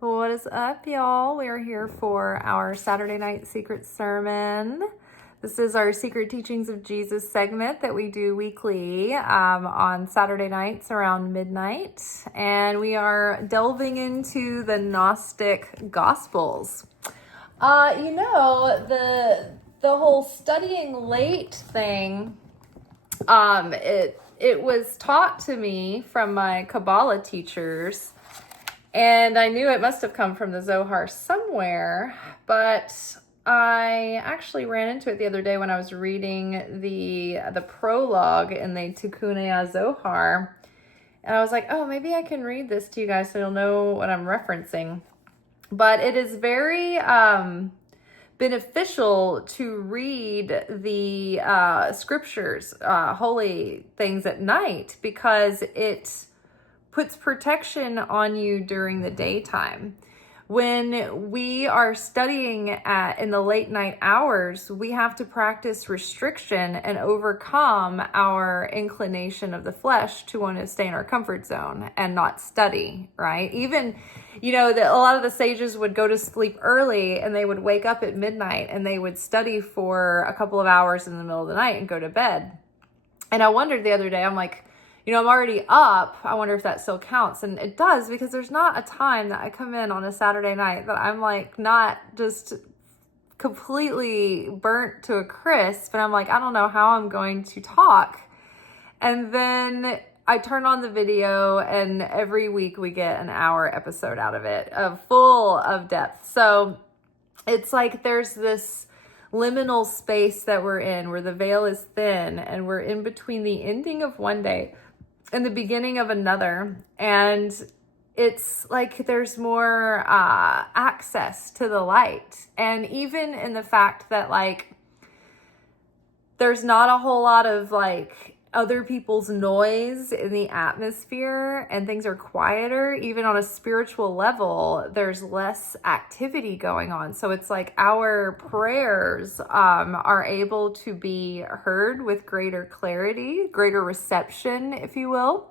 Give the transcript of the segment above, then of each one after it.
What is up, y'all? We are here for our Saturday night secret sermon. This is our Secret Teachings of Jesus segment that we do weekly on Saturday nights around midnight. And we are delving into the Gnostic Gospels. The whole studying late thing, it was taught to me from my Kabbalah teachers. And I knew it must have come from the Zohar somewhere, but I actually ran into it the other day when I was reading the prologue in the Tikkune Zohar. And I was like, oh, maybe I can read this to you guys so you'll know what I'm referencing. But it is very beneficial to read the scriptures, holy things at night, because it puts protection on you during the daytime. When we are studying in the late night hours, we have to practice restriction and overcome our inclination of the flesh to want to stay in our comfort zone and not study, right? Even, a lot of the sages would go to sleep early and they would wake up at midnight and they would study for a couple of hours in the middle of the night and go to bed. And I wondered the other day, I'm like, I'm already up. I wonder if that still counts. And it does, because there's not a time that I come in on a Saturday night that I'm like not just completely burnt to a crisp. And I'm like, I don't know how I'm going to talk. And then I turn on the video and every week we get an hour episode out of it, full of depth. So it's like there's this liminal space that we're in where the veil is thin and we're in between the ending of one day and the beginning of another. And it's like there's more access to the light. And even in the fact that there's not a whole lot of other people's noise in the atmosphere and things are quieter, even on a spiritual level, there's less activity going on. So it's like our prayers are able to be heard with greater clarity, greater reception, if you will.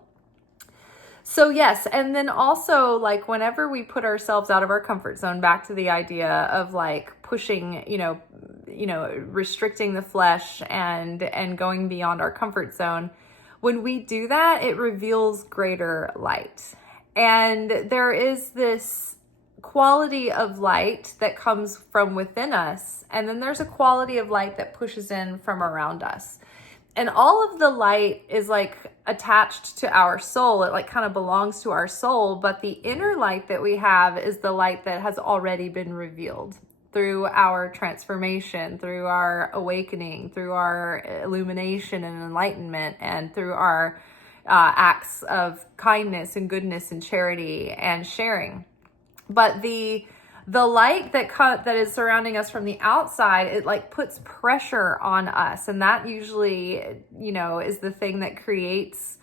So yes, and then also whenever we put ourselves out of our comfort zone, back to the idea of pushing, restricting the flesh and going beyond our comfort zone, when we do that, it reveals greater light. And there is this quality of light that comes from within us, and then there's a quality of light that pushes in from around us. And all of the light is attached to our soul. It kind of belongs to our soul, but the inner light that we have is the light that has already been revealed through our transformation, through our awakening, through our illumination and enlightenment, and through our acts of kindness and goodness and charity and sharing. But the light that is surrounding us from the outside, it puts pressure on us. And that usually, is the thing that creates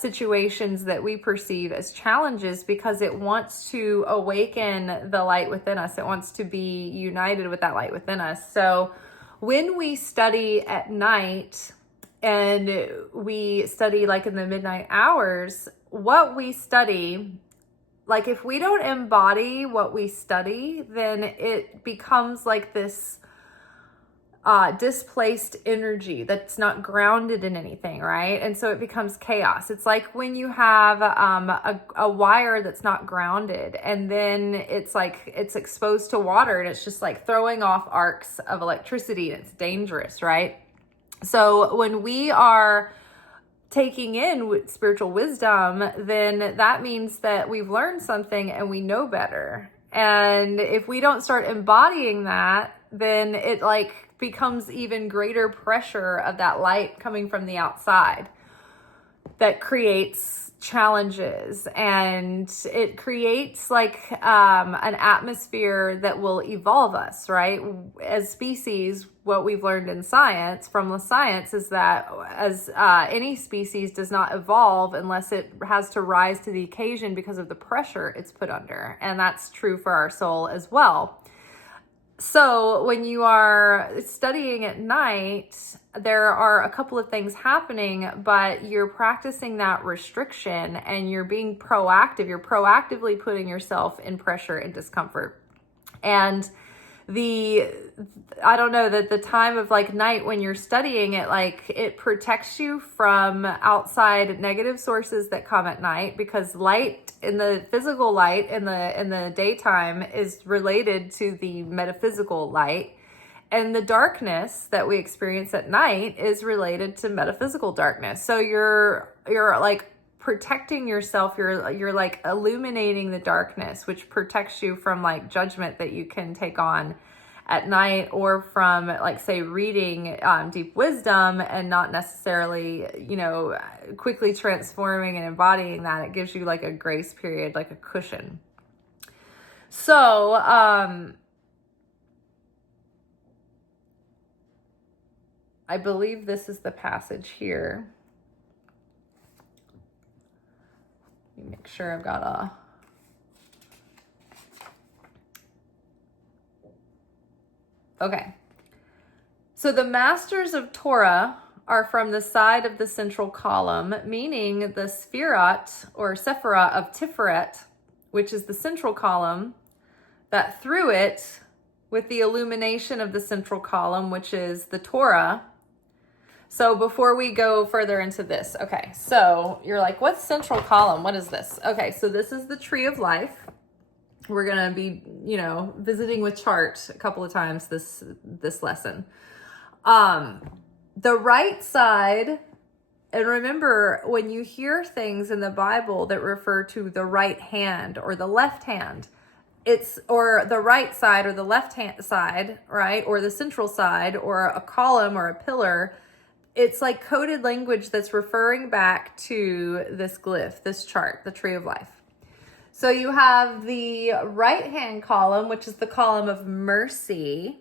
situations that we perceive as challenges, because it wants to awaken the light within us. It wants to be united with that light within us. So when we study at night and we study in the midnight hours, what we study, if we don't embody what we study, then it becomes this displaced energy that's not grounded in anything, right? And so it becomes chaos. It's like when you have a wire that's not grounded, and then it's exposed to water, and it's just throwing off arcs of electricity, and it's dangerous, right? So when we are taking in spiritual wisdom, then that means that we've learned something and we know better. And if we don't start embodying that, then it becomes even greater pressure of that light coming from the outside that creates challenges, and it creates an atmosphere that will evolve us, right? As species, what we've learned in science, from the science, is that as any species does not evolve unless it has to rise to the occasion because of the pressure it's put under. And that's true for our soul as well. So when you are studying at night, there are a couple of things happening, but you're practicing that restriction and you're being proactive. You're proactively putting yourself in pressure and discomfort. And I don't know, that the time of like night when you're studying it, like it protects you from outside negative sources that come at night, because light in the physical light in the daytime is related to the metaphysical light, and the darkness that we experience at night is related to metaphysical darkness. So you're like protecting yourself, you're like illuminating the darkness, which protects you from like judgment that you can take on at night, or from like, say, reading deep wisdom and not necessarily, quickly transforming and embodying that. It gives you like a grace period, like a cushion. So I believe this is the passage here. Make sure I've got okay. So the masters of Torah are from the side of the central column, meaning the Sfirat or Sephirah of Tiferet, which is the central column, that through it, with the illumination of the central column, which is the Torah. So before we go further into this, okay, so you're like, what's central column? What is this? Okay, so this is the tree of life. We're going to be, visiting with chart a couple of times this lesson. The right side, and remember, when you hear things in the Bible that refer to the right hand or the left hand, or the right side or the left hand side, right? Or the central side or a column or a pillar. It's like coded language that's referring back to this glyph, this chart, the tree of life. So you have the right-hand column, which is the column of mercy,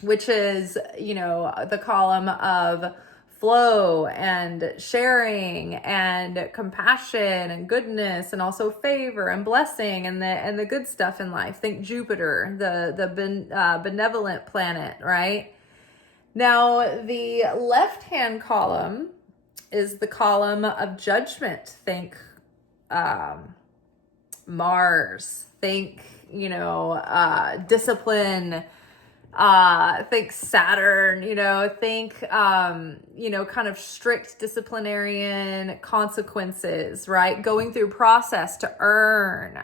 which is, the column of flow and sharing and compassion and goodness, and also favor and blessing and the good stuff in life. Think Jupiter, the benevolent planet, right? Now, the left-hand column is the column of judgment. Think Mars. Think, discipline. Think Saturn, think, kind of strict disciplinarian consequences, right? Going through process to earn,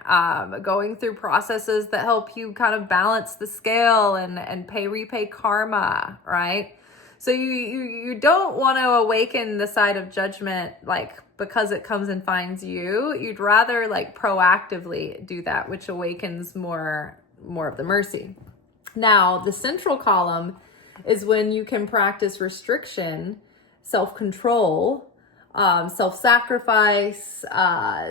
going through processes that help you kind of balance the scale and repay karma, right? So you don't want to awaken the side of judgment, like, because it comes and finds you. You'd rather like proactively do that, which awakens more of the mercy. Now, the central column is when you can practice restriction, self-control, self-sacrifice,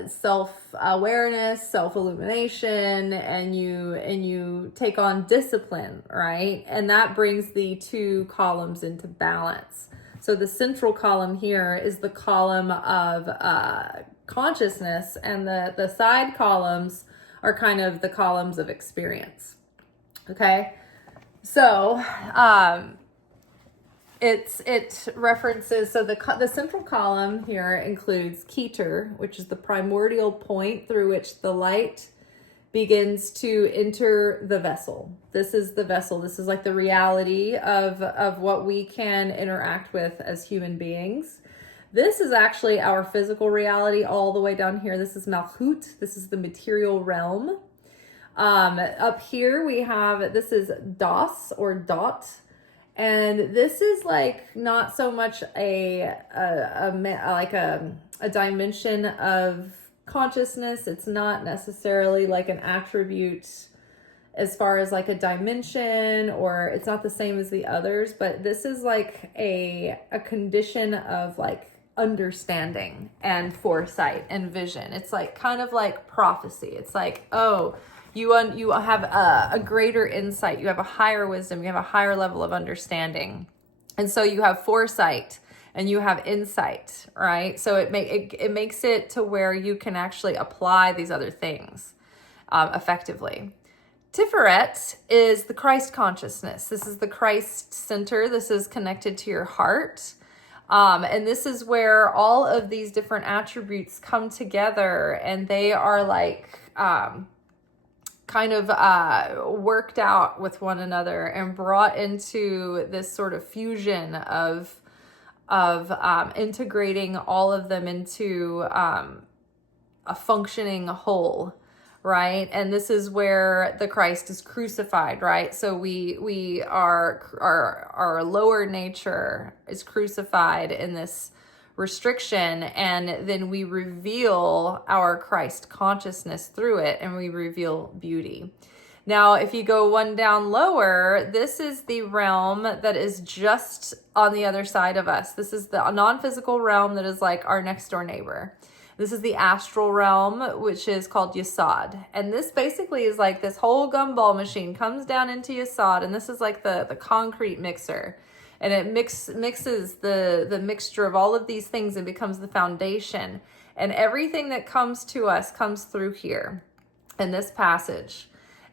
self-awareness, self-illumination, and you take on discipline, right? And that brings the two columns into balance. So the central column here is the column of consciousness, and the side columns are kind of the columns of experience. Okay, so it references, so the central column here includes Keter, which is the primordial point through which the light begins to enter the vessel. This is the vessel. This is like the reality of what we can interact with as human beings. This is actually our physical reality all the way down here. This is Malchut. This is the material realm. Up here we have, this is Das or Dot. And this is like not so much a dimension of consciousness. It's not necessarily like an attribute as far as like a dimension, or it's not the same as the others, but this is like a condition of like understanding and foresight and vision. It's like kind of like prophecy. It's like, oh, you have a greater insight, you have a higher wisdom, you have a higher level of understanding. And so you have foresight and you have insight, right? So it makes it to where you can actually apply these other things effectively. Tiferet is the Christ consciousness. This is the Christ center. This is connected to your heart. And this is where all of these different attributes come together, and they are like kind of worked out with one another and brought into this sort of fusion of integrating all of them into a functioning whole, right? And this is where the Christ is crucified, right? So we our lower nature is crucified in this restriction, and then we reveal our Christ consciousness through it, and we reveal beauty. Now, if you go one down lower, this is the realm that is just on the other side of us. This is the non-physical realm that is like our next door neighbor. This is the astral realm, which is called Yesod. And this basically is like this whole gumball machine comes down into Yesod, and this is like the concrete mixer. And it mixes the mixture of all of these things and becomes the foundation. And everything that comes to us comes through here in this passage.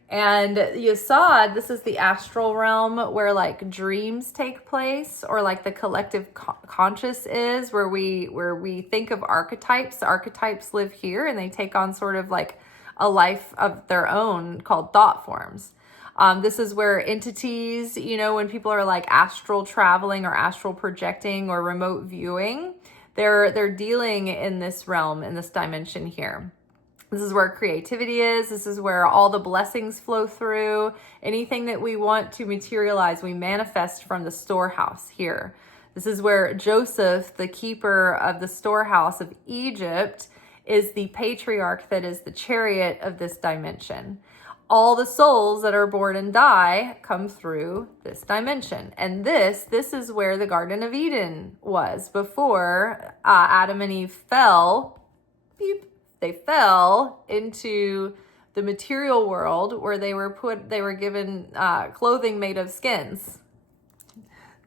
And Yesod, this is the astral realm where like dreams take place, or like the collective conscious is, where we think of archetypes. Archetypes live here, and they take on sort of like a life of their own called thought forms. This is where entities, when people are like astral traveling or astral projecting or remote viewing, they're dealing in this realm, in this dimension here. This is where creativity is. This is where all the blessings flow through. Anything that we want to materialize, we manifest from the storehouse here. This is where Joseph, the keeper of the storehouse of Egypt, is the patriarch that is the chariot of this dimension. All the souls that are born and die come through this dimension. And this is where the Garden of Eden was before Adam and Eve fell. Beep. They fell into the material world, where they were given clothing made of skins.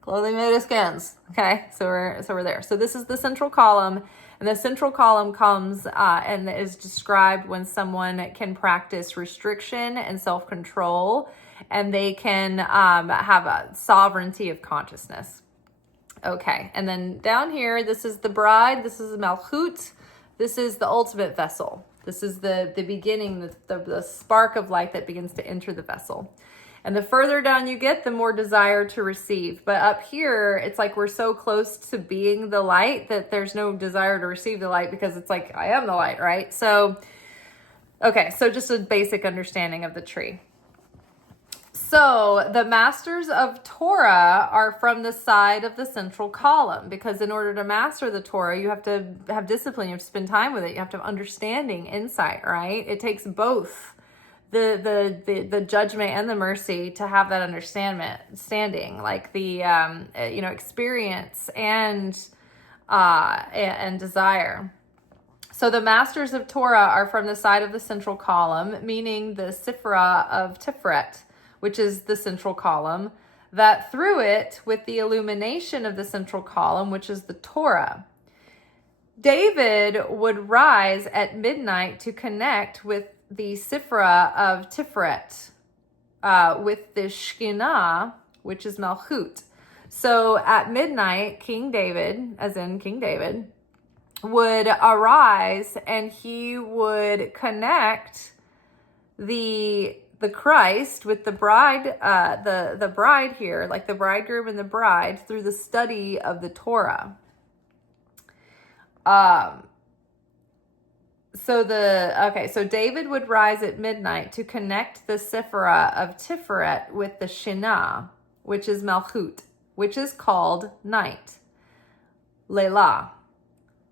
Clothing made of skins. Okay, so we're there. So this is the central column, and the central column comes and is described when someone can practice restriction and self-control, and they can have a sovereignty of consciousness. Okay, and then down here, this is the bride. This is the Malchut. This is the ultimate vessel. This is the beginning, the spark of light that begins to enter the vessel. And the further down you get, the more desire to receive. But up here, it's like we're so close to being the light that there's no desire to receive the light, because it's like, I am the light, right? So, okay, so just a basic understanding of the tree. So the masters of Torah are from the side of the central column, because in order to master the Torah, you have to have discipline. You have to spend time with it. You have to have understanding, insight, right? It takes both the judgment and the mercy to have that understanding, like the experience and desire. So the masters of Torah are from the side of the central column, meaning the Sifra of Tiferet, which is the central column, that through it, with the illumination of the central column, which is the Torah, David would rise at midnight to connect with the Sifra of Tiferet, with the Shekhinah, which is Malchut. So at midnight, King David, as in King David, would arise, and he would connect the Christ with the bride, the bride here, like the bridegroom and the bride, through the study of the Torah. So David would rise at midnight to connect the Sifra of Tiferet with the Shekhinah, which is Malchut, which is called night, Leilah.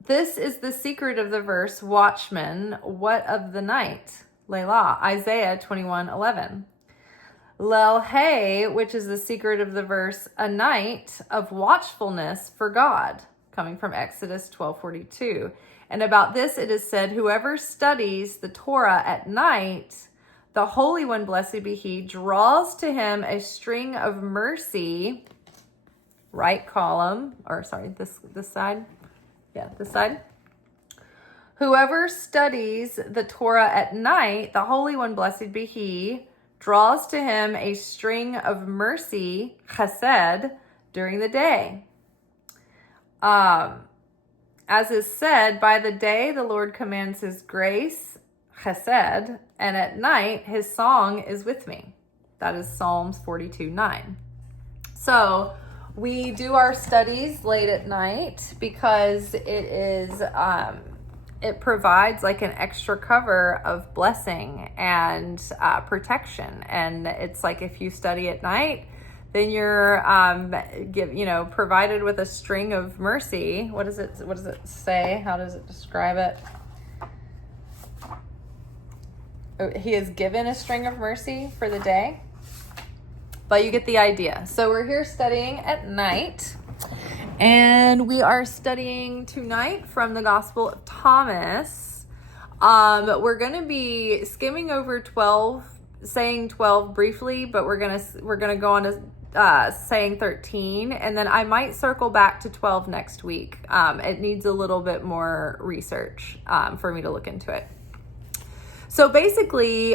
This is the secret of the verse, watchman, what of the night? Leilah, Isaiah 21:11. Lel-Hey, which is the secret of the verse, a night of watchfulness for God, coming from Exodus 12:42. And about this it is said, whoever studies the Torah at night, the Holy One, blessed be he, draws to him a string of mercy, right column, or sorry, this side. Yeah, this side. Whoever studies the Torah at night, the Holy One, blessed be he, draws to him a string of mercy, chesed, during the day. As is said, by the day the Lord commands his grace, chesed, and at night his song is with me. That is Psalms 42:9. So we do our studies late at night because it provides like an extra cover of blessing and protection. And it's like if you study at night, then you're provided with a string of mercy. What does it say? How does it describe it? He is given a string of mercy for the day. But you get the idea. So we're here studying at night. And we are studying tonight from the Gospel of Thomas. We're going to be skimming over 12, saying 12 briefly, but we're going to go on to saying 13, and then I might circle back to 12 next week. It needs a little bit more research for me to look into it. So basically,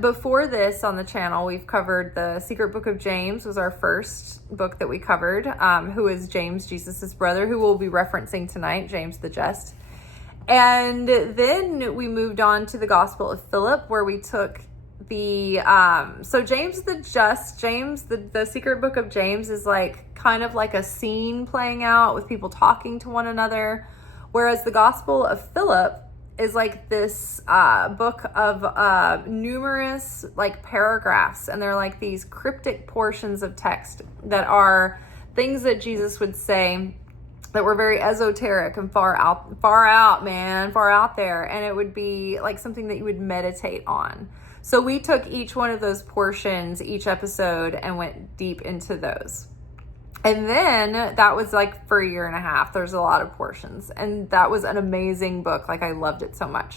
before this on the channel, we've covered the Secret Book of James was our first book that we covered, who is James, Jesus's brother, who we'll be referencing tonight, James the Just. And then we moved on to the Gospel of Philip, where we took so James the Just, the Secret Book of James is like kind of like a scene playing out with people talking to one another, whereas the Gospel of Philip is like this book of numerous like paragraphs, and they're like these cryptic portions of text that are things that Jesus would say that were very esoteric and far out there, and it would be like something that you would meditate on. So we took each one of those portions, each episode, and went deep into those. And then that was like for a year and a half. There's a lot of portions. And that was an amazing book. Like I loved it so much.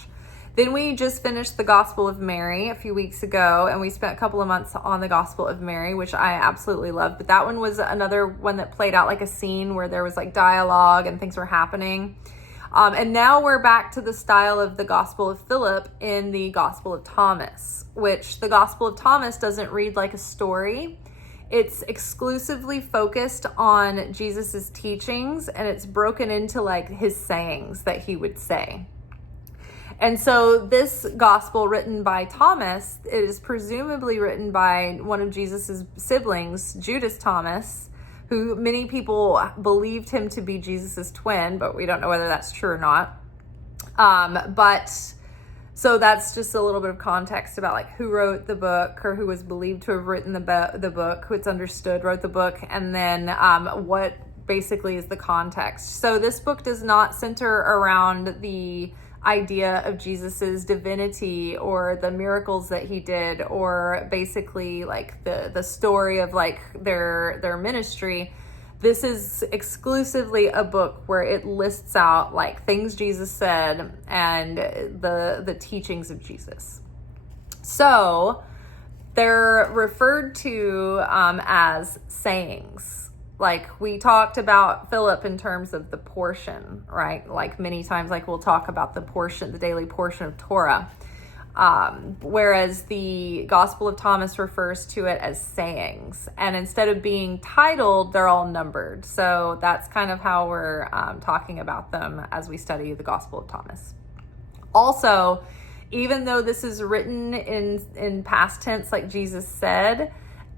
Then we just finished the Gospel of Mary a few weeks ago. And we spent a couple of months on the Gospel of Mary, which I absolutely loved. But that one was another one that played out like a scene where there was like dialogue and things were happening. And now we're back to the style of the Gospel of Philip in the Gospel of Thomas, which the Gospel of Thomas doesn't read like a story. It's exclusively focused on Jesus's teachings, and it's broken into like his sayings that he would say. And so this gospel written by Thomas, it is presumably written by one of Jesus's siblings, Judas Thomas, who many people believed him to be Jesus's twin, but we don't know whether that's true or not. So that's just a little bit of context about like who wrote the book, or who was believed to have written the book, who it's understood wrote the book, and then what basically is the context. So this book does not center around the idea of Jesus's divinity or the miracles that he did, or basically like the story of like their ministry. This is exclusively a book where it lists out like things Jesus said and the teachings of Jesus. So they're referred to as sayings. Like we talked about Philip in terms of the portion, right? Like many times, like we'll talk about the portion, the daily portion of Torah. Whereas the Gospel of Thomas refers to it as sayings. And instead of being titled, they're all numbered. So that's kind of how we're talking about them as we study the Gospel of Thomas. Also, even though this is written in past tense, like Jesus said,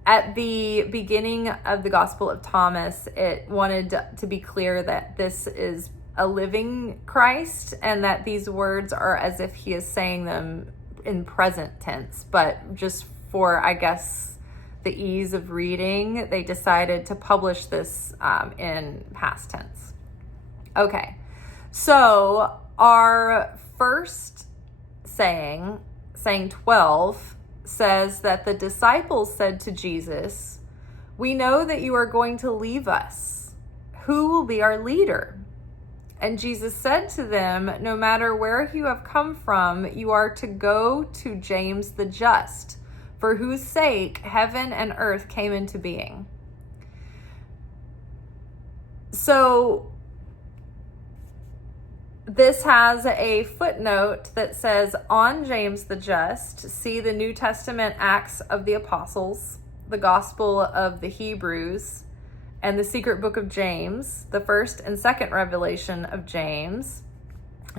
at the beginning of the Gospel of Thomas, it wanted to be clear that this is a living Christ, and that these words are as if he is saying them in present tense. But just for, I guess, the ease of reading, they decided to publish this in past tense. Okay, so our first saying 12, says that the disciples said to Jesus, "We know that you are going to leave us. Who will be our leader?" And Jesus said to them, "No matter where you have come from, you are to go to James the Just, for whose sake heaven and earth came into being." So this has a footnote that says, on James the Just, see the New Testament Acts of the Apostles, the Gospel of the Hebrews, and the Secret Book of James, the first and second revelation of James,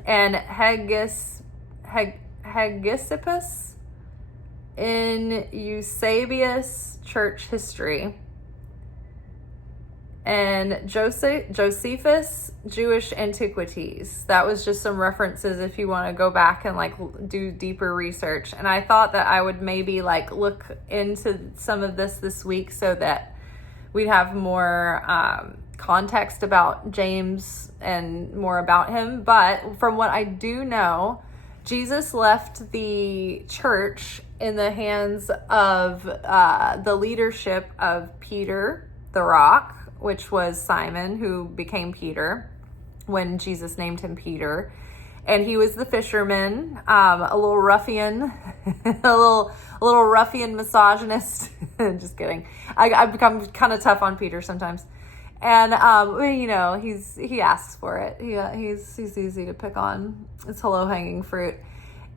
and Hegesippus in Eusebius Church History, and Josephus Jewish Antiquities. That was just some references if you want to go back and like do deeper research. And I thought that I would maybe like look into some of this week so that we'd have more context about James and more about him. But from what I do know, Jesus left the church in the hands of the leadership of Peter, the rock, which was Simon, who became Peter when Jesus named him Peter. And he was the fisherman, a little ruffian, a little ruffian misogynist. Just kidding. I've become kind of tough on Peter sometimes. And, you know, he asks for it. He's easy to pick on. It's low-hanging fruit.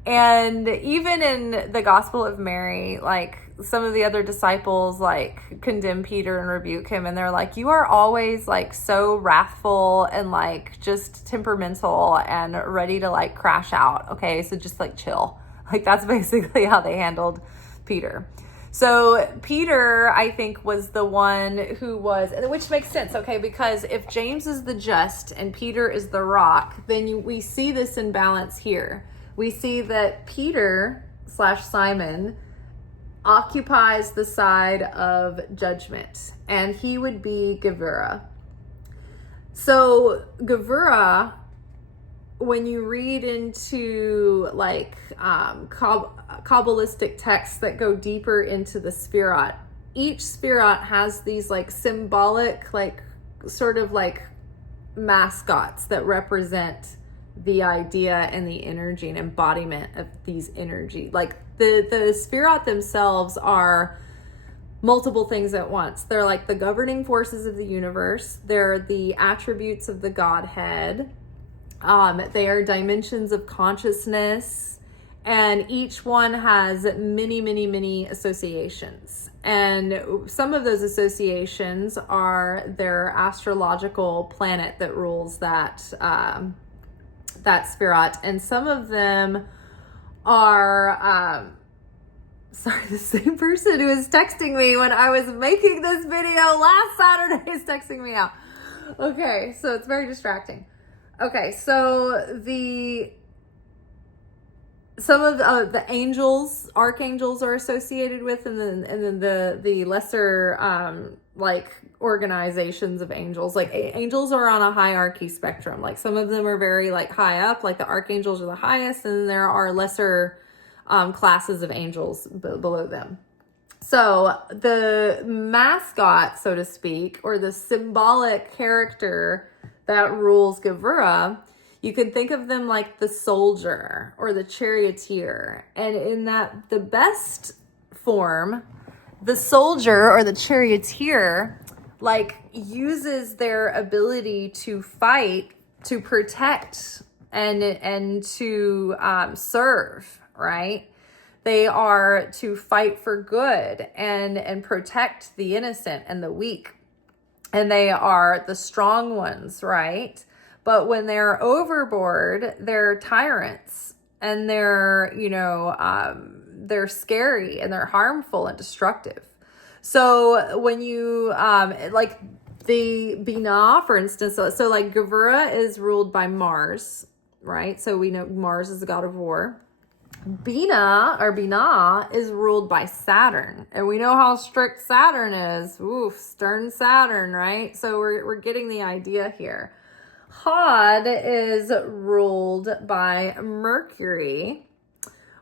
And even in the Gospel of Mary, like, some of the other disciples like condemn Peter and rebuke him, and they're like, you are always like so wrathful and like just temperamental and ready to like crash out. Okay, so just like chill. Like that's basically how they handled Peter. So Peter, I think, was the one who was, which makes sense, okay, because if James is the just and Peter is the rock, then we see this imbalance here. We see that Peter / Simon occupies the side of judgment, and he would be Gevurah. So Gevurah, when you read into like Kabbalistic texts that go deeper into the Sefirot, each Sefirot has these like symbolic, like sort of like mascots that represent the idea and the energy and embodiment of these energy. Like the Sefirot themselves are multiple things at once. They're like the governing forces of the universe. They're the attributes of the Godhead. They are dimensions of consciousness, and each one has many associations. And some of those associations are their astrological planet that rules that Sefirot, and some of them are sorry, the same person who was texting me when I was making this video last Saturday is texting me out. Okay, so it's very distracting. Okay, so some of the angels, archangels are associated with, and then the lesser like organizations of angels. Like angels are on a hierarchy spectrum. Like some of them are very like high up, like the archangels are the highest, and then there are lesser classes of angels below them. So the mascot, so to speak, or the symbolic character that rules Gevurah, you can think of them like the soldier or the charioteer. And in that, the best form, the soldier or the charioteer like uses their ability to fight, to protect, and to serve, right? They are to fight for good and protect the innocent and the weak. And they are the strong ones, right? But when they're overboard, they're tyrants, and they're, they're scary and they're harmful and destructive. So when you, like the Binah, for instance, so like Gevurah is ruled by Mars, right? So we know Mars is the god of war. Binah is ruled by Saturn, and we know how strict Saturn is. Oof, stern Saturn, right? So we're getting the idea here. Hod is ruled by Mercury,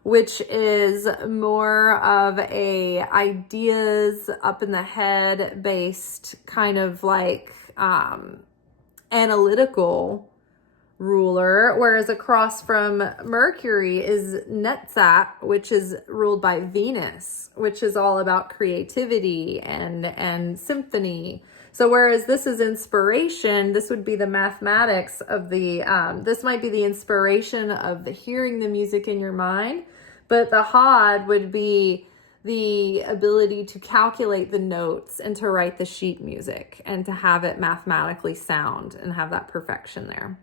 which is more of a ideas up in the head based kind of like analytical ruler, whereas across from Mercury is Netzach, which is ruled by Venus, which is all about creativity and symphony. So whereas this is inspiration, this would be the mathematics of the, this might be the inspiration of the hearing the music in your mind, but the Had would be the ability to calculate the notes and to write the sheet music and to have it mathematically sound and have that perfection there,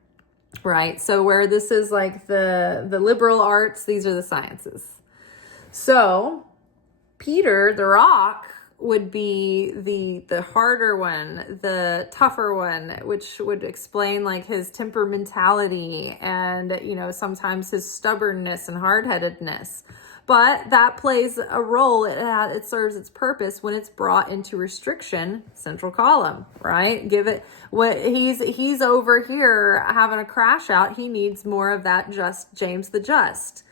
right? So where this is like the liberal arts, these are the sciences. So Peter, the rock, would be the harder one, the tougher one, which would explain like his temperamentality and, you know, sometimes his stubbornness and hard-headedness. But that plays a role. It serves its purpose when it's brought into restriction, central column, right? Give it what he's over here having a crash out. He needs more of that just James the Just.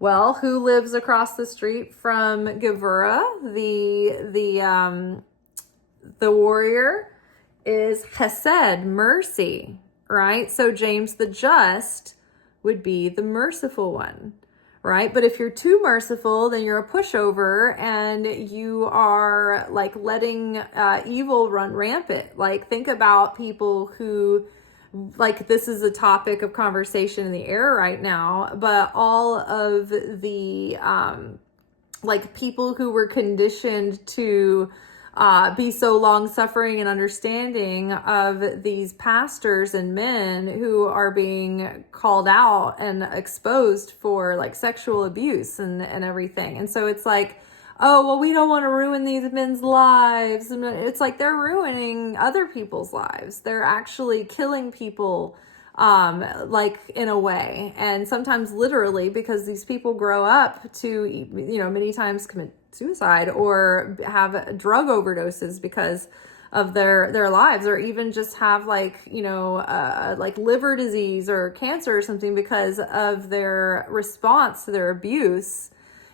Well, who lives across the street from Gevurah? The warrior is Chesed, mercy, right? So James the Just would be the merciful one, right? But if you're too merciful, then you're a pushover and you are like letting evil run rampant. Like think about people who, like this is a topic of conversation in the air right now, but all of the like people who were conditioned to be so long suffering and understanding of these pastors and men who are being called out and exposed for like sexual abuse and everything. And so it's like, oh, well, we don't want to ruin these men's lives. And it's like they're ruining other people's lives. They're actually killing people, like in a way. And sometimes literally, because these people grow up to, you know, many times commit suicide or have drug overdoses because of their lives, or even just have like, you know, like liver disease or cancer or something because of their response to their abuse,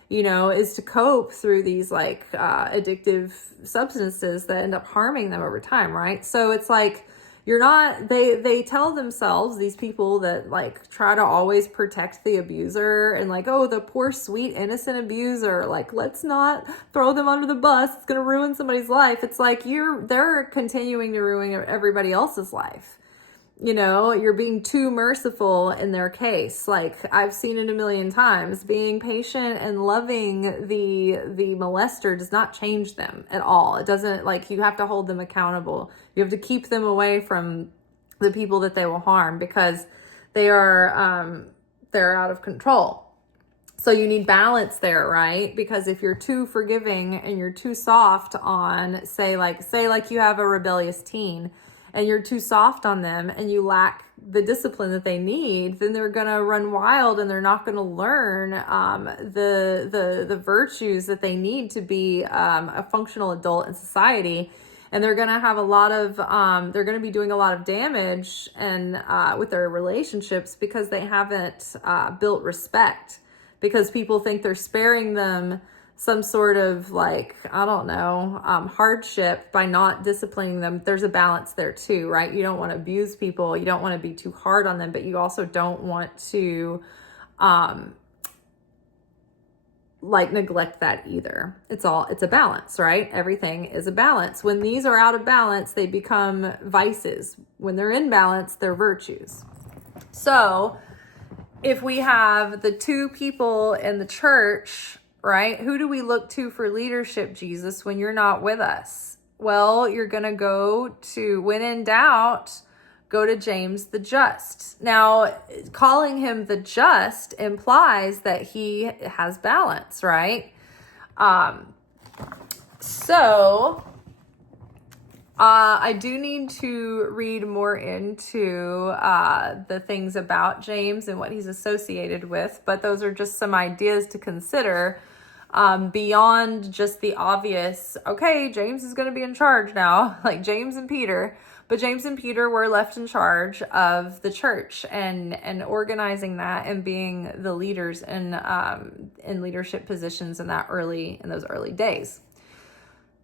you know, is to cope through these like addictive substances that end up harming them over time, right? So it's like you're not, they tell themselves, these people that like try to always protect the abuser and like, oh, the poor sweet innocent abuser, like let's not throw them under the bus, it's gonna ruin somebody's life. It's like they're continuing to ruin everybody else's life. You know, you're being too merciful in their case. Like I've seen it a million times. Being patient and loving the molester does not change them at all. It doesn't, like, you have to hold them accountable. You have to keep them away from the people that they will harm because they are they're out of control. So you need balance there, right? Because if you're too forgiving and you're too soft on, say like you have a rebellious teen, and you're too soft on them and you lack the discipline that they need, then they're going to run wild and they're not going to learn the virtues that they need to be a functional adult in society. And they're going to have a lot of, they're going to be doing a lot of damage and with their relationships because they haven't built respect, because people think they're sparing them some sort of like, I don't know, hardship by not disciplining them. There's a balance there too, right? You don't want to abuse people. You don't want to be too hard on them, but you also don't want to like neglect that either. It's a balance, right? Everything is a balance. When these are out of balance, they become vices. When they're in balance, they're virtues. So if we have the two people in the church, right? Who do we look to for leadership, Jesus, when you're not with us? Well, you're going to go to, when in doubt, go to James the Just. Now, calling him the Just implies that he has balance, right? I do need to read more into the things about James and what he's associated with, but those are just some ideas to consider beyond just the obvious, okay, James is going to be in charge now, like James and Peter. But James and Peter were left in charge of the church and organizing that and being the leaders in leadership positions in those early days.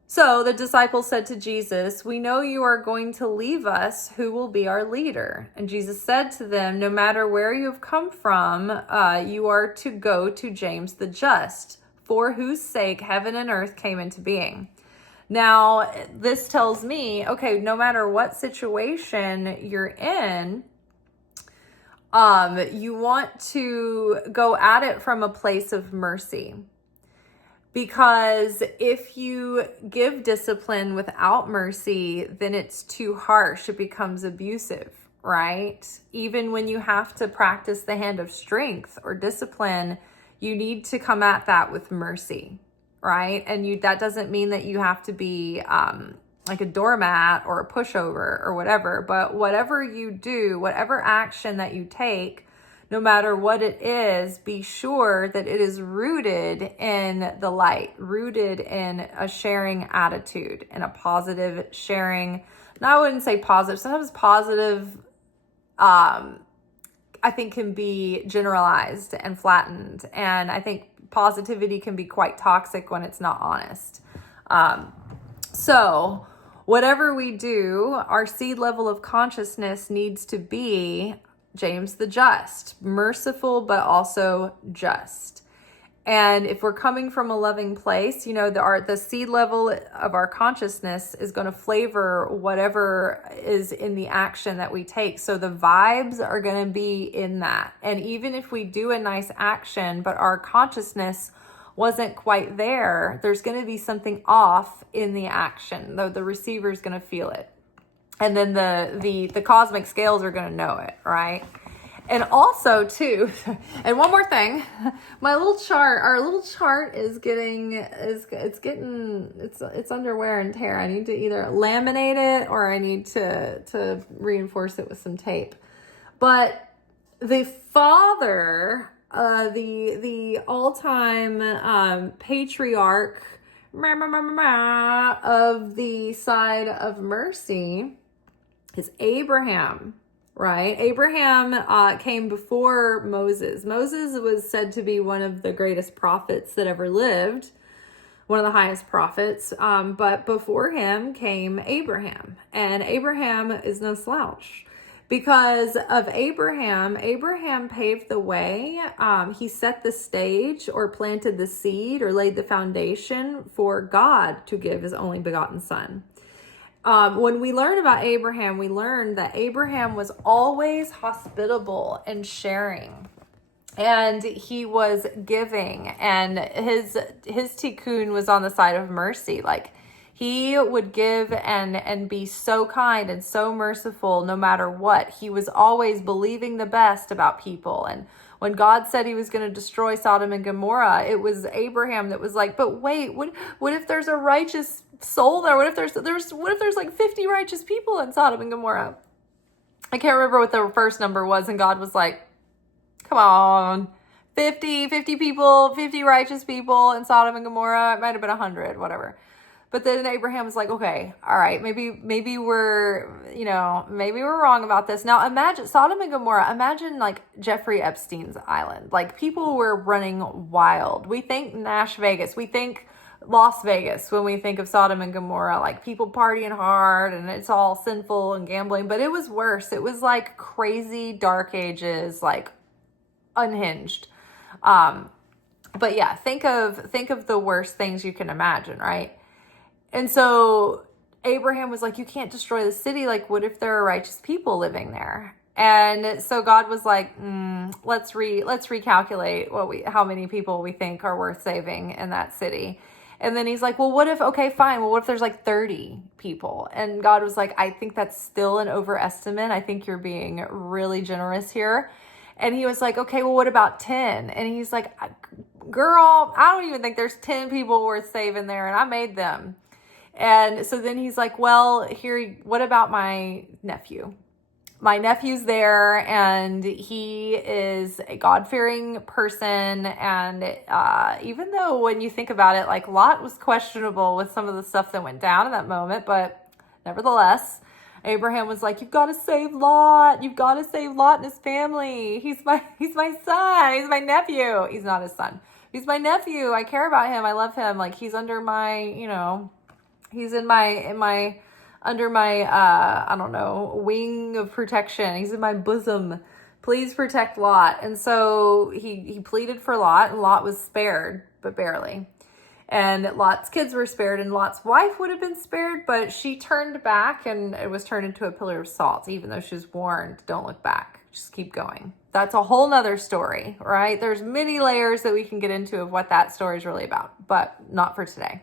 So the disciples said to Jesus, "We know you are going to leave us. Who will be our leader?" And Jesus said to them, "No matter where you have come from, you are to go to James the Just, for whose sake heaven and earth came into being. Now, this tells me, okay, no matter what situation you're in, you want to go at it from a place of mercy. Because if you give discipline without mercy, then it's too harsh. It becomes abusive, right? Even when you have to practice the hand of strength or discipline, you need to come at that with mercy, right? And that doesn't mean that you have to be like a doormat or a pushover or whatever, but whatever you do, whatever action that you take, no matter what it is, be sure that it is rooted in the light, rooted in a sharing attitude and a positive sharing. Now, I wouldn't say positive. Sometimes positive, I think, can be generalized and flattened. And I think positivity can be quite toxic when it's not honest. So whatever we do, our seed level of consciousness needs to be James the just, merciful, but also just. And if we're coming from a loving place, the seed level of our consciousness is going to flavor whatever is in the action that we take. So the vibes are going to be in that. And even if we do a nice action, but our consciousness wasn't quite there, there's going to be something off in the action, though the receiver is going to feel it. And then the cosmic scales are going to know it, right? And also too, and one more thing, our little chart is it's under wear and tear. I need to either laminate it or I need to reinforce it with some tape. But the father, the all-time patriarch of the side of mercy is Abraham, right? Abraham came before Moses. Moses was said to be one of the greatest prophets that ever lived, one of the highest prophets. But before him came Abraham, and Abraham is no slouch. Because of Abraham paved the way. He set the stage or planted the seed or laid the foundation for God to give his only begotten son. When we learn about Abraham, we learn that Abraham was always hospitable and sharing. And he was giving. And his tikkun was on the side of mercy. Like, he would give and be so kind and so merciful no matter what. He was always believing the best about people. And when God said he was going to destroy Sodom and Gomorrah, it was Abraham that was like, but wait, what if there's a righteous soul there? What if there's like 50 righteous people in Sodom and Gomorrah? I can't remember what the first number was. And God was like, come on, 50 people, 50 righteous people in Sodom and Gomorrah. It might have been 100, whatever. But then Abraham was like, okay, all right, maybe we're wrong about this. Now imagine Sodom and Gomorrah. Imagine like Jeffrey Epstein's island. Like, people were running wild. We think Nash Vegas. We think Las Vegas when we think of Sodom and Gomorrah. Like, people partying hard and it's all sinful and gambling. But it was worse. It was like crazy dark ages, like unhinged. But yeah, think of the worst things you can imagine, right? And so Abraham was like, you can't destroy the city. Like, what if there are righteous people living there? And so God was like, let's recalculate how many people we think are worth saving in that city. And then he's like, well, what if there's like 30 people? And God was like, I think that's still an overestimate. I think you're being really generous here. And he was like, okay, well, what about 10? And he's like, girl, I don't even think there's 10 people worth saving there. And I made them. And so then he's like, well, what about my nephew? My nephew's there, and he is a God-fearing person. And even though when you think about it, like, Lot was questionable with some of the stuff that went down in that moment, but nevertheless, Abraham was like, you've got to save Lot. You've got to save Lot and his family. He's my son. He's my nephew. He's not his son. He's my nephew. I care about him. I love him. Like, he's under my, he's under my, I don't know, wing of protection. He's in my bosom. Please protect Lot. And so he pleaded for Lot, and Lot was spared, but barely. and Lot's kids were spared, and Lot's wife would have been spared, but she turned back and it was turned into a pillar of salt, even though she was warned, don't look back, just keep going. That's a whole nother story, right? There's many layers that we can get into of what that story is really about, but not for today.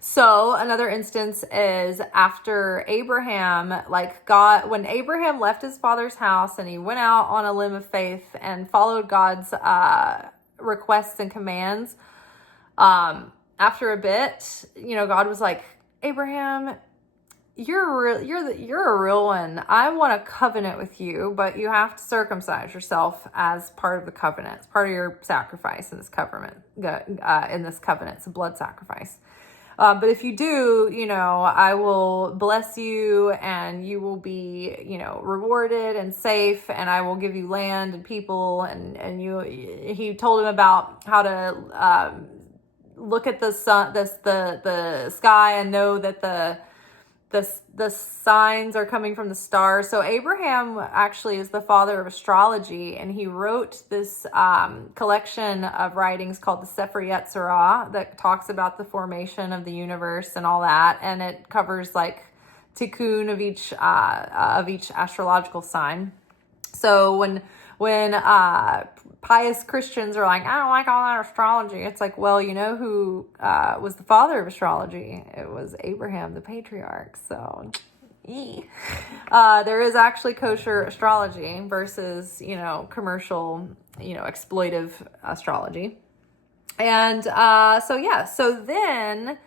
So another instance is after Abraham, when Abraham left his father's house and he went out on a limb of faith and followed God's requests and commands, after a bit, God was like, Abraham, you're a real one. I want a covenant with you, but you have to circumcise yourself as part of the covenant. It's part of your sacrifice in this covenant. It's a blood sacrifice. But if you do, I will bless you and you will be, rewarded and safe, and I will give you land and people. And he told him about how to look at the sun, the sky, and know that the signs are coming from the stars. So Abraham actually is the father of astrology, and he wrote this collection of writings called the Sefer Yetzirah that talks about the formation of the universe and all that, and it covers like tikkun of each astrological sign. So when pious Christians are like, I don't like all that astrology, it's like, well, who was the father of astrology? It was Abraham, the patriarch. So there is actually kosher astrology versus, commercial, exploitive astrology. And so then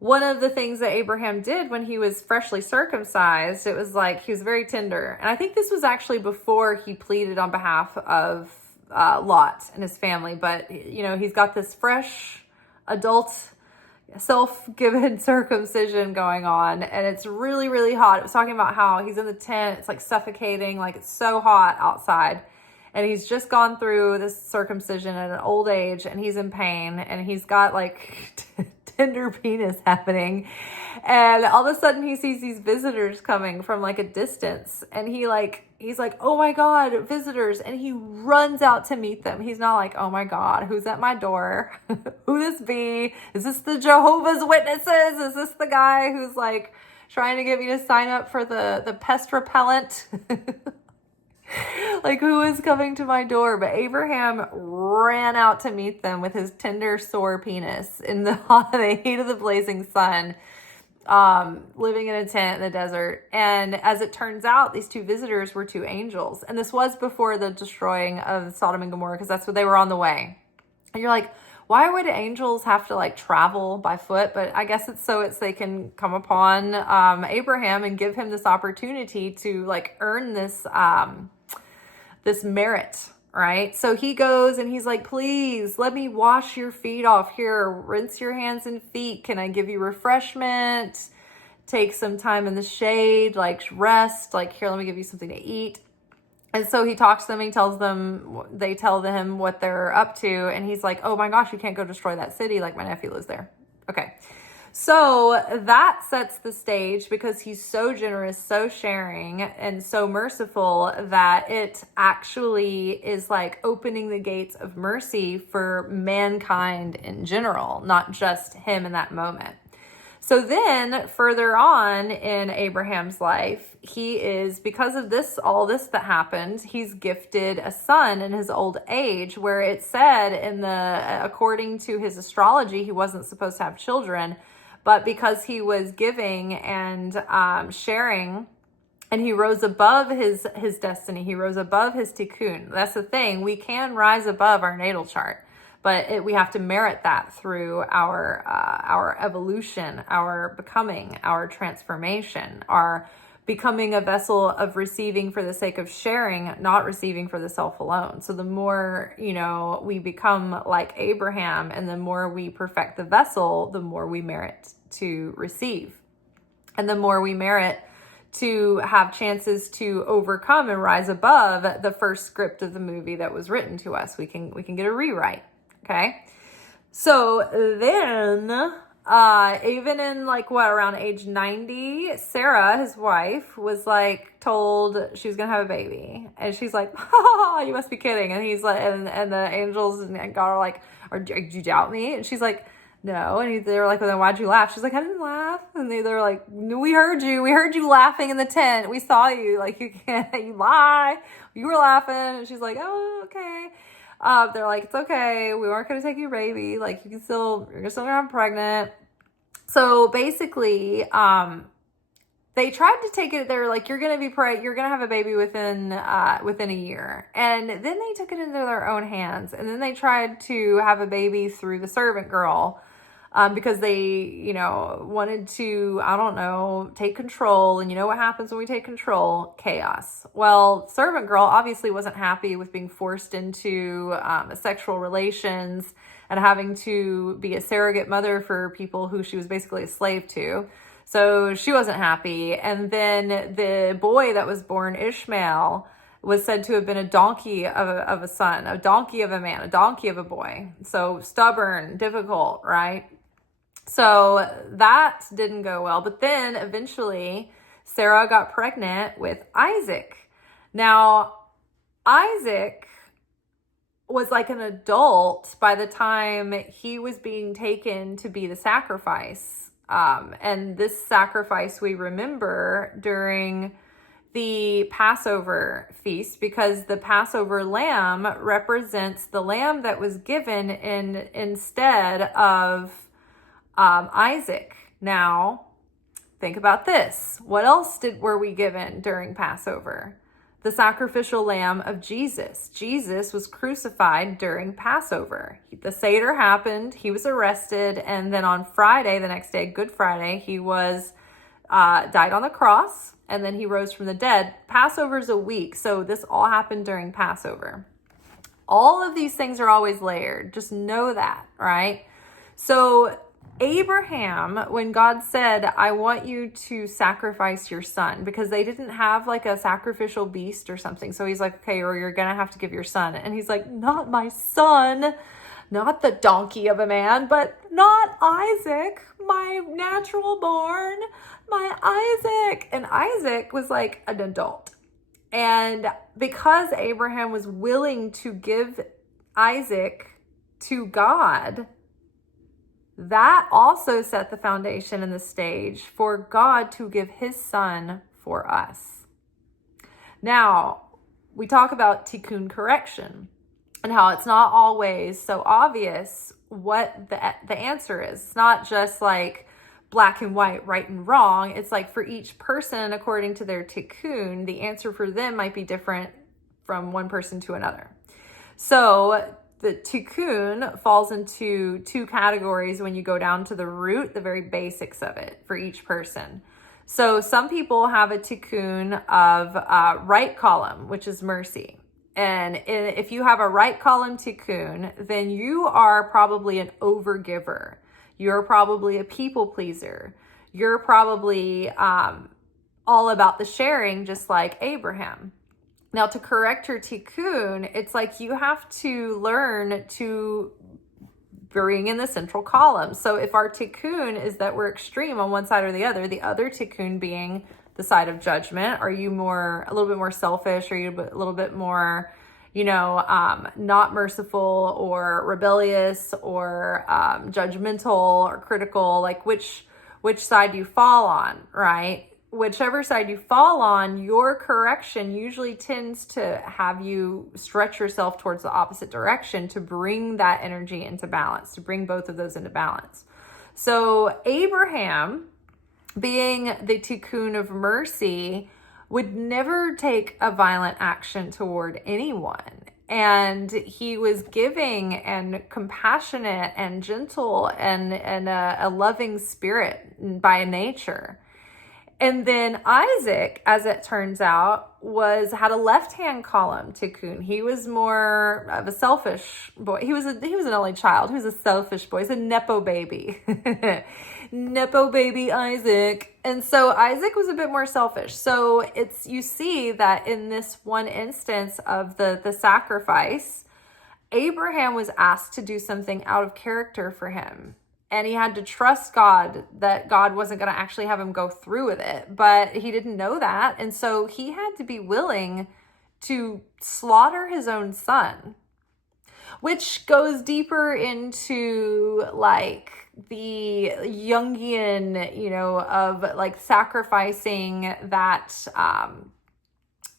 one of the things that Abraham did when he was freshly circumcised, it was like he was very tender. And I think this was actually before he pleaded on behalf of Lot and his family. But, he's got this fresh adult self-given circumcision going on. And it's really, really hot. It was talking about how he's in the tent. It's like suffocating. Like it's so hot outside. And he's just gone through this circumcision at an old age. And he's in pain. And he's got like tender penis happening, and all of a sudden he sees these visitors coming from like a distance, and he's like, oh my God, visitors, and he runs out to meet them. He's not like, oh my God, who's at my door? Who this be? Is this the Jehovah's Witnesses? Is this the guy who's like trying to get me to sign up for the pest repellent? Like, who is coming to my door? But Abraham ran out to meet them with his tender, sore penis in the heat of the blazing sun, living in a tent in the desert. And as it turns out, these two visitors were two angels. And this was before the destroying of Sodom and Gomorrah, because that's what they were on the way. And you're like, why would angels have to like travel by foot? But I guess it's so they can come upon Abraham and give him this opportunity to like earn this this merit, right? So he goes and he's like, please let me wash your feet off here. Rinse your hands and feet. Can I give you refreshment? Take some time in the shade, like rest, like here, let me give you something to eat. And so he talks to them, they tell him what they're up to. And he's like, oh my gosh, you can't go destroy that city. Like my nephew lives there. Okay. So that sets the stage, because he's so generous, so sharing, and so merciful, that it actually is like opening the gates of mercy for mankind in general, not just him in that moment. So then further on in Abraham's life, he is, because of all this that happened, he's gifted a son in his old age, where it said according to his astrology, he wasn't supposed to have children. But because he was giving and sharing, and he rose above his destiny, he rose above his tikkun. That's the thing. We can rise above our natal chart, but we have to merit that through our evolution, our becoming, our transformation, our becoming a vessel of receiving for the sake of sharing, not receiving for the self alone. So the more, we become like Abraham, and the more we perfect the vessel, the more we merit to receive. And the more we merit to have chances to overcome and rise above the first script of the movie that was written to us. We can get a rewrite. Okay. So then, even in around age 90, Sarah, his wife, was told she was going to have a baby. And she's like, oh, you must be kidding. And he's like, and the angels and God are like, Or do you doubt me? And she's like, no. And they were like, well, then why'd you laugh? She's like, I didn't laugh. And they were like, no, we heard you laughing in the tent. We saw you. Like, you can't, you lie. You were laughing. And she's like, oh, okay. They're like, it's okay. We weren't going to take your baby. Like, you're still going to have pregnant. So basically, they tried to take it. They're like, you're going to have a baby within a year. And then they took it into their own hands. And then they tried to have a baby through the servant girl, because they, wanted to, I don't know, take control. And you know what happens when we take control? Chaos. Well, servant girl obviously wasn't happy with being forced into sexual relations and having to be a surrogate mother for people who she was basically a slave to. So she wasn't happy. And then the boy that was born, Ishmael, was said to have been a donkey of a son, a donkey of a man, a donkey of a boy. So stubborn, difficult, right? So that didn't go well. But then eventually Sarah got pregnant with Isaac. Now, Isaac was like an adult by the time he was being taken to be the sacrifice. And this sacrifice we remember during the Passover feast, because the Passover lamb represents the lamb that was given instead of Isaac. Now, think about this. What else were we given during Passover? The sacrificial lamb of Jesus. Jesus was crucified during Passover. The Seder happened, he was arrested, and then on Friday, the next day, Good Friday, he was died on the cross, and then he rose from the dead. Passover's a week, so this all happened during Passover. All of these things are always layered. Just know that, right? So Abraham, when God said, I want you to sacrifice your son, because they didn't have like a sacrificial beast or something. So he's like, okay, or you're going to have to give your son. And he's like, not my son, not the donkey of a man, but not Isaac, my natural born, my Isaac. And Isaac was like an adult. And because Abraham was willing to give Isaac to God, that also set the foundation and the stage for God to give his son for us. Now, we talk about Tikkune Correction and how it's not always so obvious what the answer is. It's not just like black and white, right and wrong. It's like for each person, according to their tikkun, the answer for them might be different from one person to another. So the tikkun falls into two categories when you go down to the root, the very basics of it for each person. So some people have a tikkun of right column, which is mercy. And if you have a right column tikkun, then you are probably an overgiver. You're probably a people pleaser. You're probably all about the sharing, just like Abraham. Now, to correct your tikkun, it's like you have to learn to bring in the central column. So if our tikkun is that we're extreme on one side or the other tikkun being the side of judgment, are you a little bit more selfish? Are you a little bit more, not merciful or rebellious or judgmental or critical? Like which side do you fall on, right? Whichever side you fall on, your correction usually tends to have you stretch yourself towards the opposite direction to bring that energy into balance, to bring both of those into balance. So Abraham, being the tikkun of mercy, would never take a violent action toward anyone. And he was giving and compassionate and gentle and a loving spirit by nature. And then Isaac, as it turns out, had a left-hand column tikkun. He was more of a selfish boy. He was an only child. He was a selfish boy. He's a nepo baby. Nepo baby Isaac. And so Isaac was a bit more selfish. So you see that in this one instance of the sacrifice, Abraham was asked to do something out of character for him. And he had to trust God that God wasn't going to actually have him go through with it. But he didn't know that. And so he had to be willing to slaughter his own son. which goes deeper into like the Jungian, you know, of like sacrificing that,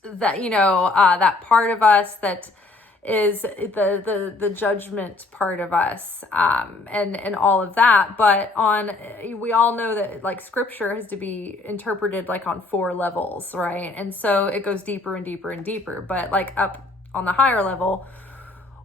that part of us that is the judgment part of us, and all of that. But we all know that like scripture has to be interpreted like on 4 levels, right? And so it goes deeper and deeper and deeper. But like up on the higher level,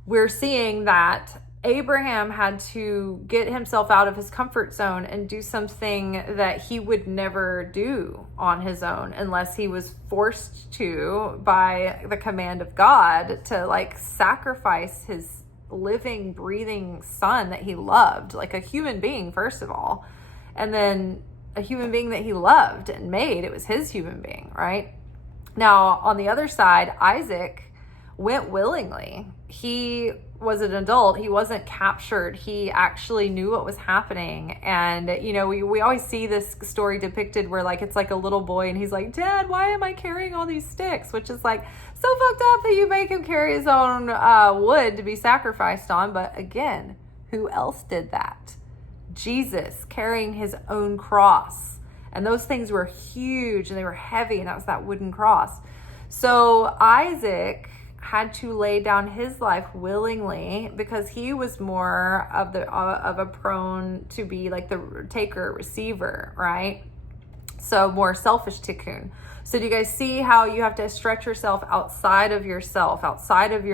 we're seeing that Abraham had to get himself out of his comfort zone and do something that he would never do on his own unless he was forced to by the command of God to like sacrifice his living, breathing son that he loved, like a human being, first of all, and then a human being that he loved and made. It was his human being, right? Now, on the other side, Isaac went willingly. He was an adult. He wasn't captured. He actually knew what was happening. And, you know, we always see this story depicted where like, it's like a little boy and he's like, Dad, why am I carrying all these sticks? Which is like so fucked up that you make him carry his own wood to be sacrificed on. But again, who else did that? Jesus carrying his own cross. And those things were huge and they were heavy, and that was that wooden cross. So Isaac had to lay down his life willingly because he was more of a prone to be like the taker, receiver, right? So more selfish tikkun. So do you guys see how you have to stretch yourself, outside of your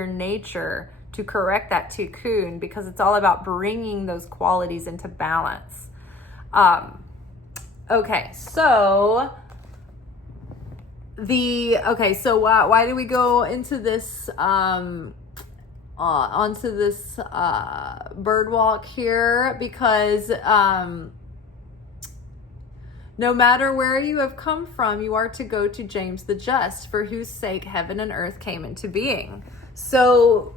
nature, to correct that tikkun, because it's all about bringing those qualities into balance. Okay, so why do we go into this onto this bird walk here? Because no matter where you have come from, you are to go to James the Just, for whose sake heaven and earth came into being. So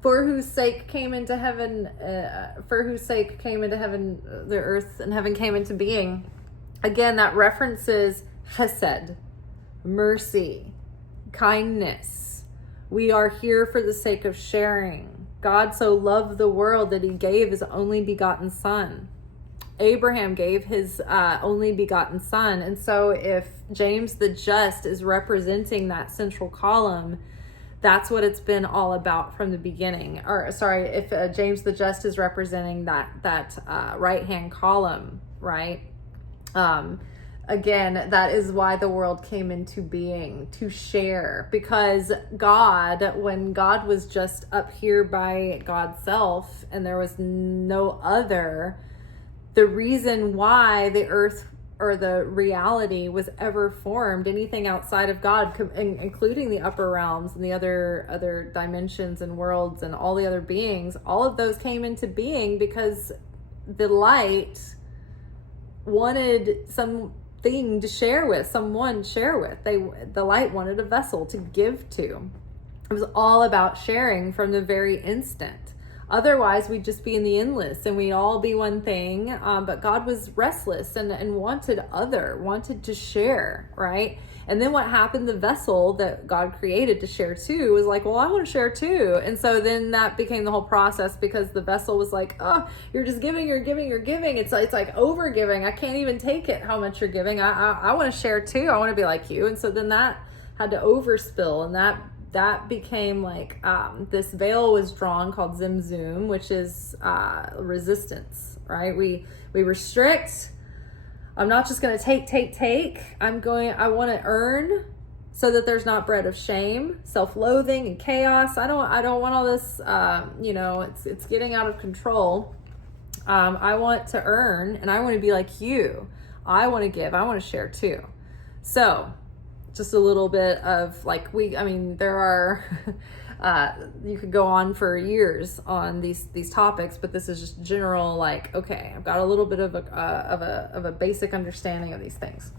for whose sake came into heaven, the earth and heaven came into being. Again, that references chesed, mercy, kindness. We are here for the sake of sharing. God so loved the world that he gave his only begotten son. Abraham gave his only begotten son. And so if James the Just is representing that central column, that's what it's been all about from the beginning. Or sorry, if James the Just is representing that right-hand column, right? Again, that is why the world came into being, to share. Because God, when God was just up here by God's self and there was no other, the reason why the earth or the reality was ever formed, anything outside of God, including the upper realms and the other dimensions and worlds and all the other beings, all of those came into being because the light wanted something to share with, someone to share with. The light wanted a vessel to give to. It was all about sharing from the very instant. Otherwise, we'd just be in the endless and we'd all be one thing. But God was restless and wanted to share, right? And then what happened? The vessel that God created to share too was like, well, I want to share too. And so then that became the whole process, because the vessel was like, oh, you're just giving, you're giving, you're giving. It's like over giving. I can't even take it how much you're giving. I want to share too. I want to be like you. And so then that had to overspill, and that became like this veil was drawn called Zimzum, which is resistance, right? We restrict. I'm not just going to take. I want to earn, so that there's not bread of shame, self-loathing, and chaos. I don't want all this, it's getting out of control. I want to earn, and I want to be like you. I want to give. I want to share too. So just a little bit of like, there are, you could go on for years on these topics, but this is just general, like, okay, I've got a little bit of a basic understanding of these things.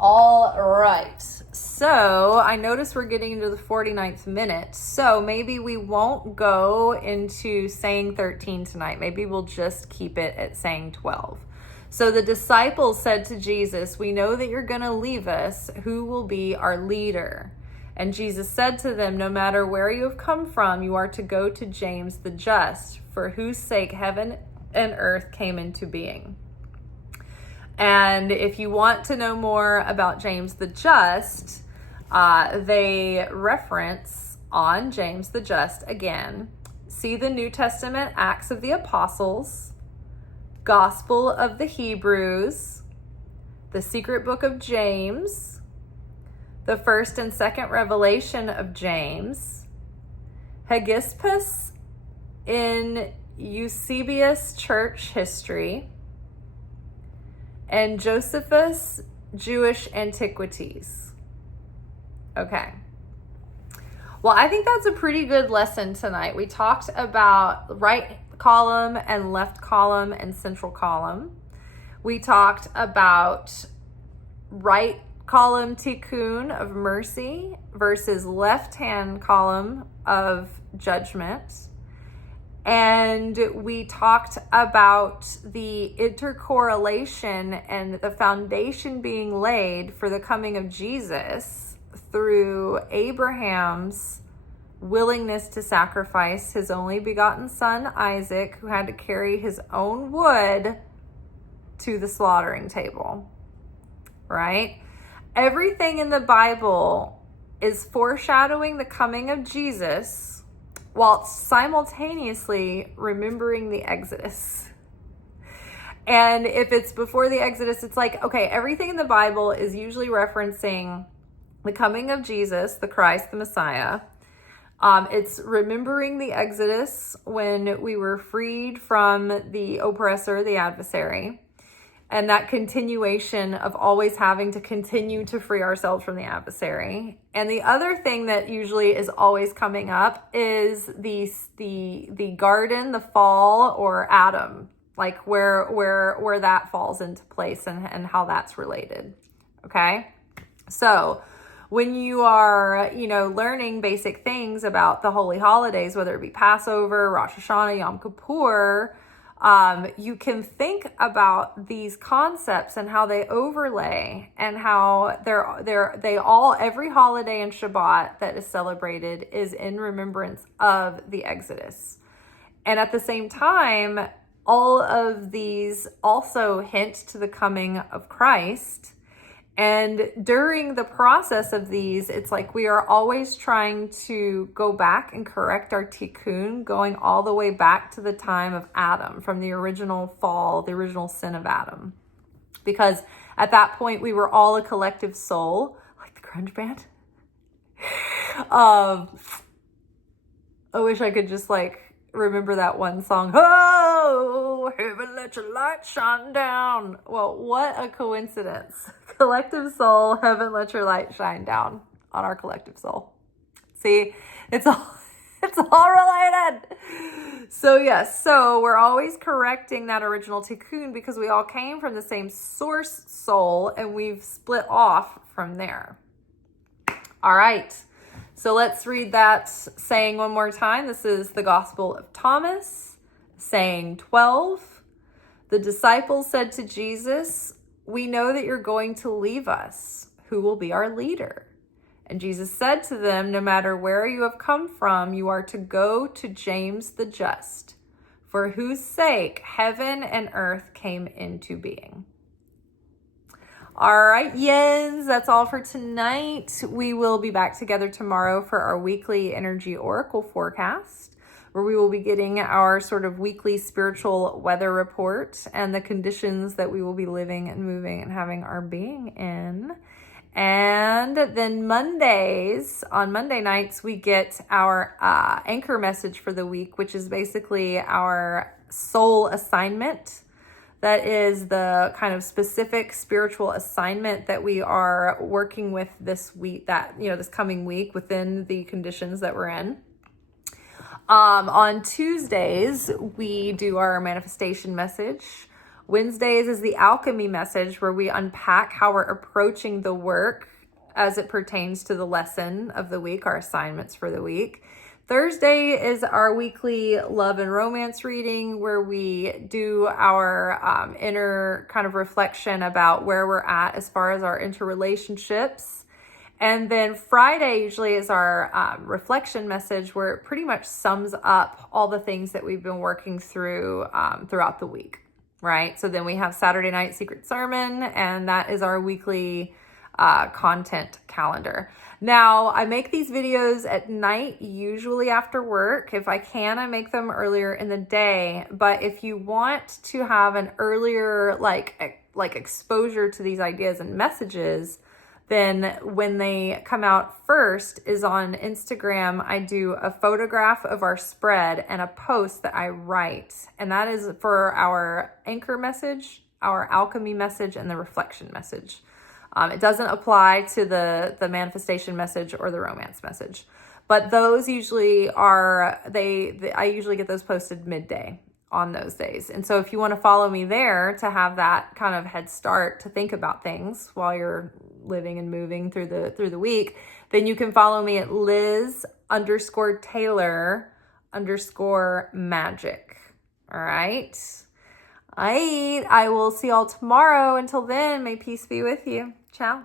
All right. So I notice we're getting into the 49th minute. So maybe we won't go into saying 13 tonight. Maybe we'll just keep it at saying 12. So the disciples said to Jesus, we know that you're going to leave us. Who will be our leader? And Jesus said to them, no matter where you have come from, you are to go to James the just, for whose sake heaven and earth came into being. And if you want to know more about James the Just, they reference on James the Just again. See the New Testament Acts of the Apostles, Gospel of the Hebrews, the Secret Book of James, the First and Second Revelation of James, Hegesippus in Eusebius Church History, and Josephus Jewish Antiquities. Okay. Well, I think that's a pretty good lesson tonight. We talked about right column and left column and central column. We talked about right column tikkun of mercy versus left-hand column of judgment. And we talked about the intercorrelation and the foundation being laid for the coming of Jesus through Abraham's willingness to sacrifice his only begotten son, Isaac, who had to carry his own wood to the slaughtering table, right? Everything in the Bible is foreshadowing the coming of Jesus while simultaneously remembering the Exodus. And if it's before the Exodus, it's like, okay, everything in the Bible is usually referencing the coming of Jesus, the Christ, the Messiah. It's remembering the Exodus when we were freed from the oppressor, the adversary, and that continuation of always having to continue to free ourselves from the adversary. And the other thing that usually is always coming up is the garden, the fall, or Adam, like where that falls into place and how that's related. Okay, so when you are, learning basic things about the holy holidays, whether it be Passover, Rosh Hashanah, Yom Kippur, you can think about these concepts and how they overlay and how every holiday and Shabbat that is celebrated is in remembrance of the Exodus. And at the same time, all of these also hint to the coming of Christ. And during the process of these, it's like we are always trying to go back and correct our tikkun, going all the way back to the time of Adam, from the original fall, the original sin of Adam. Because at that point, we were all a collective soul, like the grunge band. I wish I could just remember that one song. Oh, heaven, let your light shine down. Well, what a coincidence. Collective soul, heaven, let your light shine down on our collective soul. See, it's all related. So yes, so we're always correcting that original tikkun because we all came from the same source soul and we've split off from there. All right. So let's read that saying one more time. This is the Gospel of Thomas, saying 12. The disciples said to Jesus, "We know that you're going to leave us. Who will be our leader?" And Jesus said to them, "No matter where you have come from, you are to go to James the Just, for whose sake heaven and earth came into being." All right, Yens, that's all for tonight. We will be back together tomorrow for our weekly energy oracle forecast, where we will be getting our sort of weekly spiritual weather report and the conditions that we will be living and moving and having our being in. And then on Monday nights, we get our anchor message for the week, which is basically our soul assignment. That is the kind of specific spiritual assignment that we are working with this week, this coming week within the conditions that we're in. On Tuesdays, we do our manifestation message. Wednesdays is the alchemy message, where we unpack how we're approaching the work as it pertains to the lesson of the week, our assignments for the week. Thursday is our weekly love and romance reading, where we do our inner kind of reflection about where we're at as far as our interrelationships. And then Friday usually is our reflection message, where it pretty much sums up all the things that we've been working through throughout the week, right? So then we have Saturday night secret sermon, and that is our weekly content calendar. Now, I make these videos at night, usually after work. If I can, I make them earlier in the day. But if you want to have an earlier like exposure to these ideas and messages, then when they come out first is on Instagram. I do a photograph of our spread and a post that I write. And that is for our anchor message, our alchemy message, and the reflection message. It doesn't apply to the manifestation message or the romance message. But those usually are, I usually get those posted midday on those days. And so if you want to follow me there to have that kind of head start to think about things while you're living and moving through the week, then you can follow me at Liz_Taylor_Magick. All right. I will see y'all tomorrow. Until then, may peace be with you. Ciao.